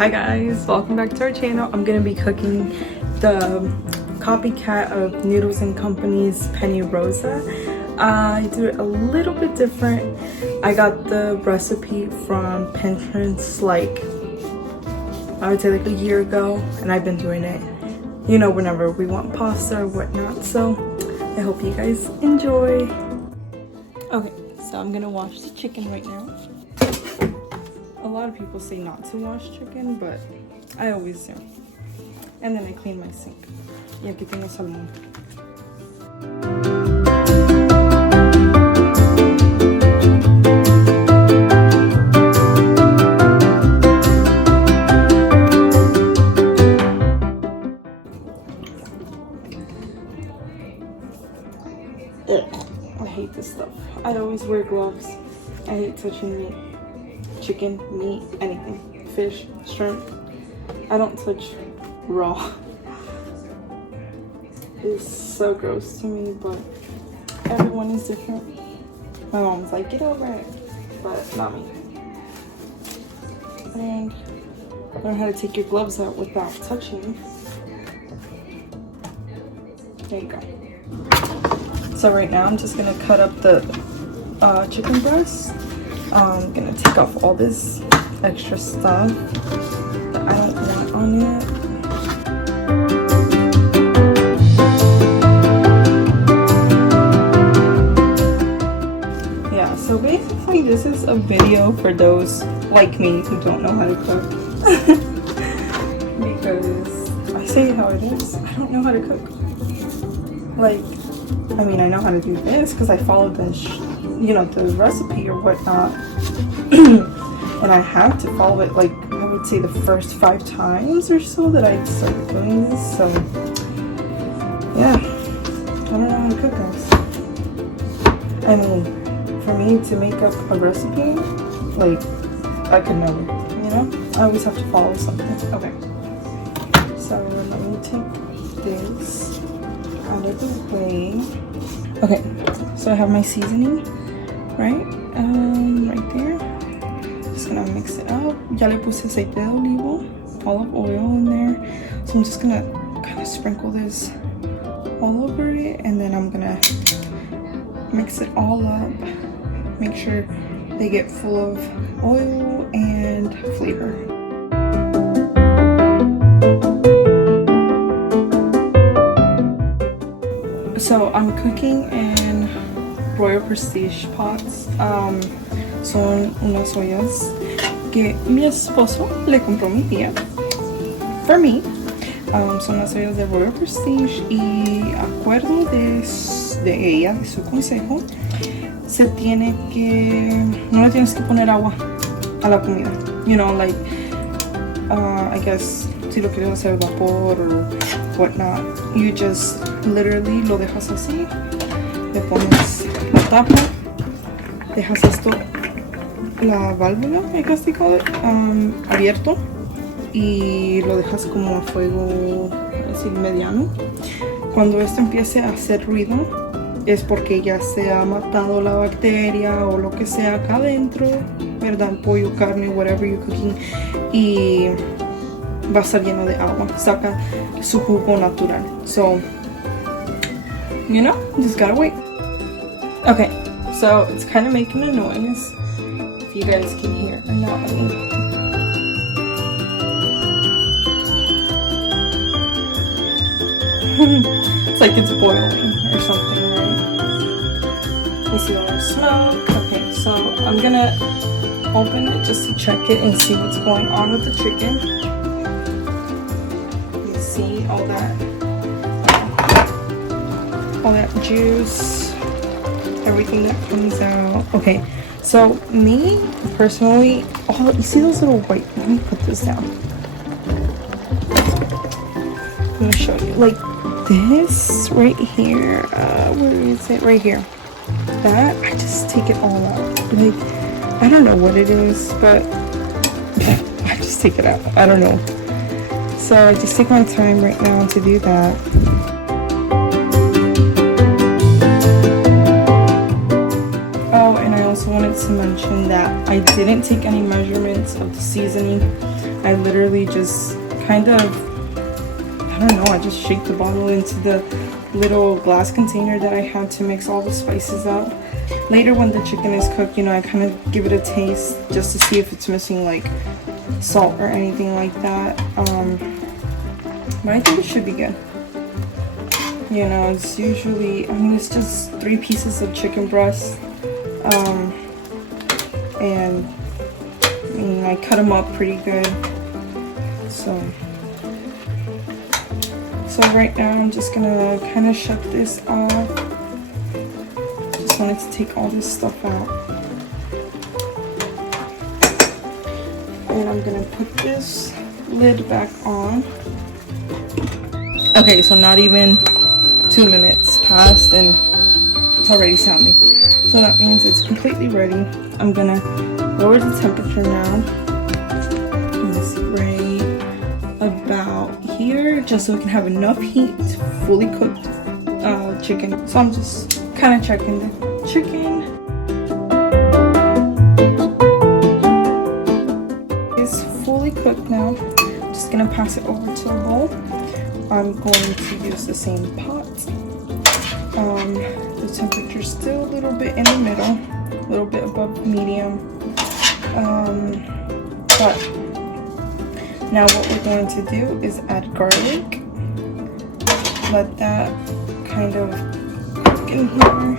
Hi guys, welcome back to our channel. I'm gonna be cooking the copycat of Noodles&Company's Penne Rosa. I do it a little bit different. I got the recipe from Pinterest like I would say like a year ago, and I've been doing it, you know, whenever we want pasta or whatnot. So I hope you guys enjoy. Okay, so I'm gonna wash the chicken right now. A lot of people say not to wash chicken, but I always do. And then I clean my sink. Y aquí tengo salmón. I hate this stuff. I always wear gloves. I hate touching meat. Chicken, meat, anything. Fish, shrimp. I don't touch raw. It's so gross to me, but everyone is different. My mom's like, get over it, but not me. And learn how to take your gloves out without touching. There you go. So right now I'm just gonna cut up the chicken breast. I'm gonna take off all this extra stuff that I don't want on it. Yeah, so basically this is a video for those like me who don't know how to cook. Because I say how it is, I don't know how to cook. Like, I mean, I know how to do this because I followed the the recipe or whatnot. And I have to follow it, like, I would say the first 5 times or so that I started doing this. So yeah, I don't know how to cook, guys. I mean, for me to make up a recipe, like, I could never, you know? I always have to follow something. Okay, so let me take this out of the way. Okay, so I have my seasoning, right there. Just gonna mix it up. Ya le puse aceite de olivo, olive oil in there. So I'm just gonna kind of sprinkle this all over it, and then I'm gonna mix it all up. Make sure they get full of oil and flavor. So I'm cooking in Royal Prestige pots. Son unas ollas que mi esposo le compró a mi tía. For me. Son las ollas de Royal Prestige, y acuerdo de ella, de su consejo, se tiene que, no le tienes que poner agua a la comida. You know, like, I guess, si lo quieres hacer vapor or whatnot, you just literally lo dejas así, le pones la tapa, dejas esto, la válvula, I guess they call it, abierto, y lo dejas como a fuego, así, mediano. Cuando esto empiece a hacer ruido, es porque ya se ha matado la bacteria o lo que sea acá adentro, ¿verdad? Pollo, carne, whatever you're cooking, y va a estar lleno de agua. Saca su jugo natural. So, you know, just gotta wait. Okay, so it's kind of making a noise. If you guys can hear or not. It's like it's boiling or something, right? You see all the smoke. Okay, so I'm gonna open it just to check it and see what's going on with the chicken. You see all that juice, everything that comes out. Okay, so me personally, oh, you see those little white, let me put this down. I'm gonna show you, like this right here, where is it? Right here. That, I just take it all out. Like, I don't know what it is, but I just take it out. I don't know. So I just take my time right now to do that. Oh, and I also wanted to mention that I didn't take any measurements of the seasoning. I literally just kind of, I don't know, I just shake the bottle into the little glass container that I had to mix all the spices up. Later when the chicken is cooked, you know, I kind of give it a taste just to see if it's missing like salt or anything like that. But I think it should be good. You know, it's usually, I mean, it's just 3 pieces of chicken breast. And I mean, I cut them up pretty good. So right now I'm just gonna kind of shut this off. Just wanted to take all this stuff out. And I'm gonna put this lid back on. Okay, so not even 2 minutes passed and it's already sounding. So that means it's completely ready. I'm gonna lower the temperature now. Let's right about here, just so we can have enough heat to fully cooked chicken. So I'm just kind of checking the chicken. It's fully cooked now. I'm just gonna pass it over to a bowl. I'm going to use the same pot. The temperature's still a little bit in the middle, a little bit above medium. But now what we're going to do is add garlic. Let that kind of cook in here.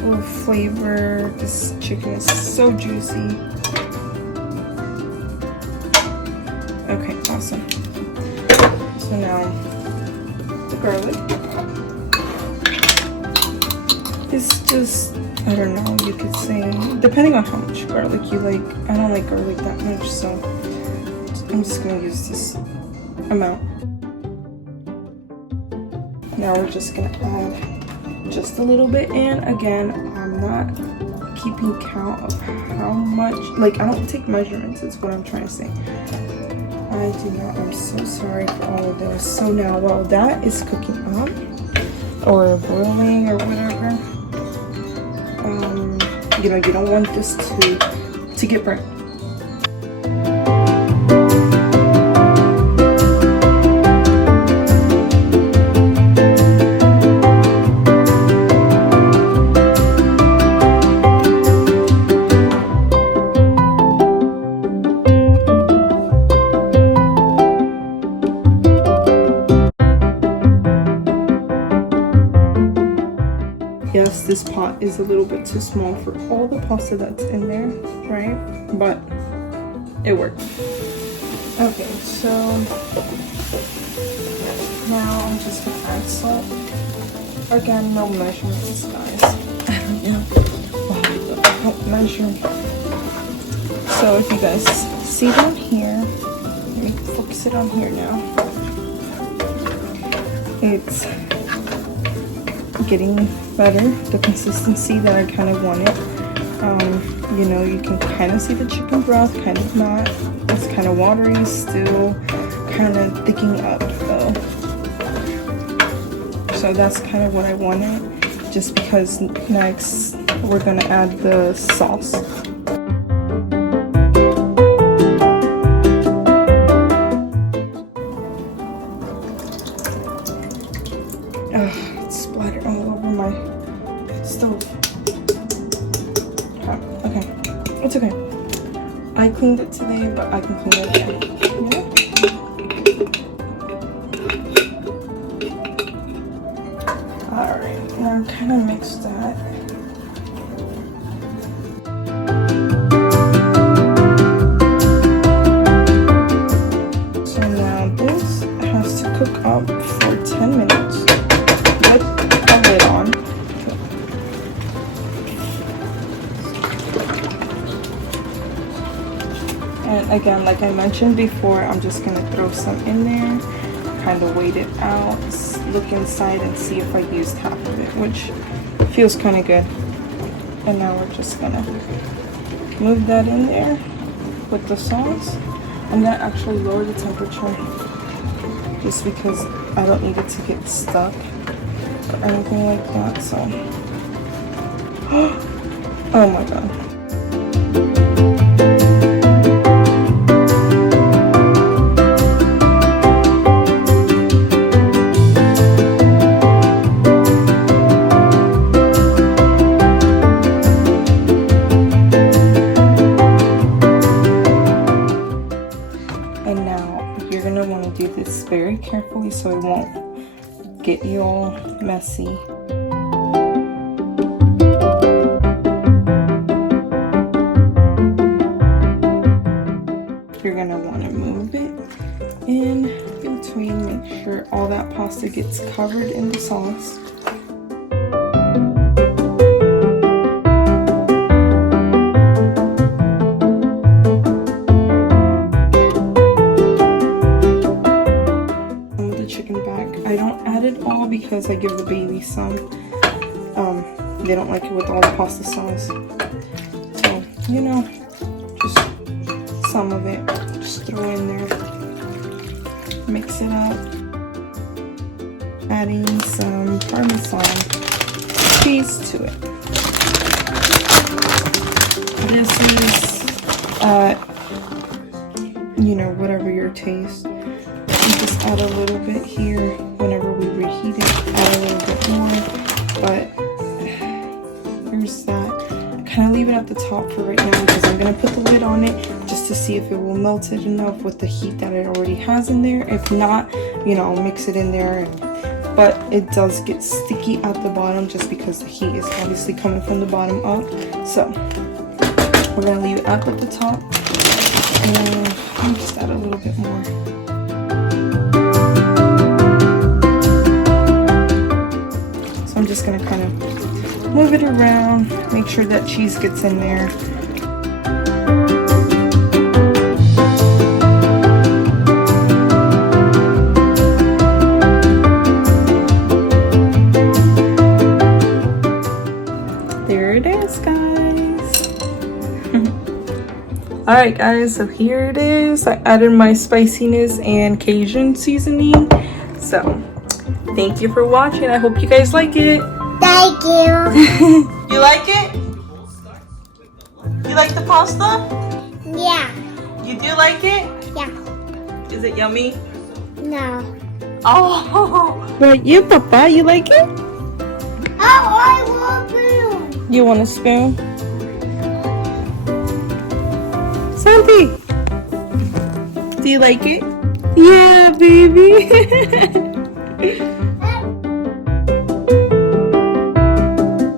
Full of flavor. This chicken is so juicy. Okay, awesome. So now the garlic. It's just, I don't know, you could say, depending on how much garlic you like. I don't like garlic that much, so I'm just gonna use this amount. Now we're just gonna add just a little bit, and again, I'm not keeping count of how much, like I don't take measurements, is what I'm trying to say. I do not, I'm so sorry for all of this. So now while that is cooking up, or boiling or whatever, you know, you don't want this to get burnt. Yes, this pot is a little bit too small for all the pasta that's in there, right? But it works. Okay, so now I'm just gonna add salt. Again, no measurements, guys. I don't know. Wow, I don't measure. So if you guys see down here, let me focus it on here now. It's getting better, the consistency that I kind of wanted. You know, you can kind of see the chicken broth, kind of not. It's kind of watery, still kind of thickening up though. So that's kind of what I wanted, just because next we're gonna add the sauce. It's splattered all over my stove. Okay, it's okay. I cleaned it today, but I can clean it again. Yeah? Alright, now kind of mix that. So now this has to cook up for 10 minutes with a lid on. And again, like I mentioned before, I'm just gonna throw some in there, kind of wait it out, look inside and see if I used half of it, which feels kind of good. And now we're just gonna move that in there with the sauce. I'm gonna actually lower the temperature just because I don't need it to get stuck or anything like that. So, oh my god. And now you're gonna want to do this very carefully so it won't get you all messy. You're gonna want to move it in between, make sure all that pasta gets covered in the sauce. With the chicken back, I don't add it all because I give the baby some. They don't like it with all the pasta sauce. So, you know, just some of it, just throw in there, mix it up, adding some Parmesan cheese to it. This is, you know, whatever your taste. You just add a little bit here whenever we reheat it, add a little bit more, but here's that. Kind of leave it at the top for right now because I'm going to put the lid on it just to see if it will melt it enough with the heat that it already has in there. If not, you know, I'll mix it in there. But it does get sticky at the bottom just because the heat is obviously coming from the bottom up. So we're going to leave it up at the top and I'll just add a little bit more. So I'm just going to kind of move it around, make sure that cheese gets in there. There it is, guys. Alright guys, so here it is. I added my spiciness and Cajun seasoning. So, thank you for watching. I hope you guys like it. Thank you. You like it? You like the pasta? Yeah. You do like it? Yeah. Is it yummy? No. Oh! What about you, Papa? You like it? Oh, I want spoon. You want a spoon? Santi! Do you like it? Yeah, baby!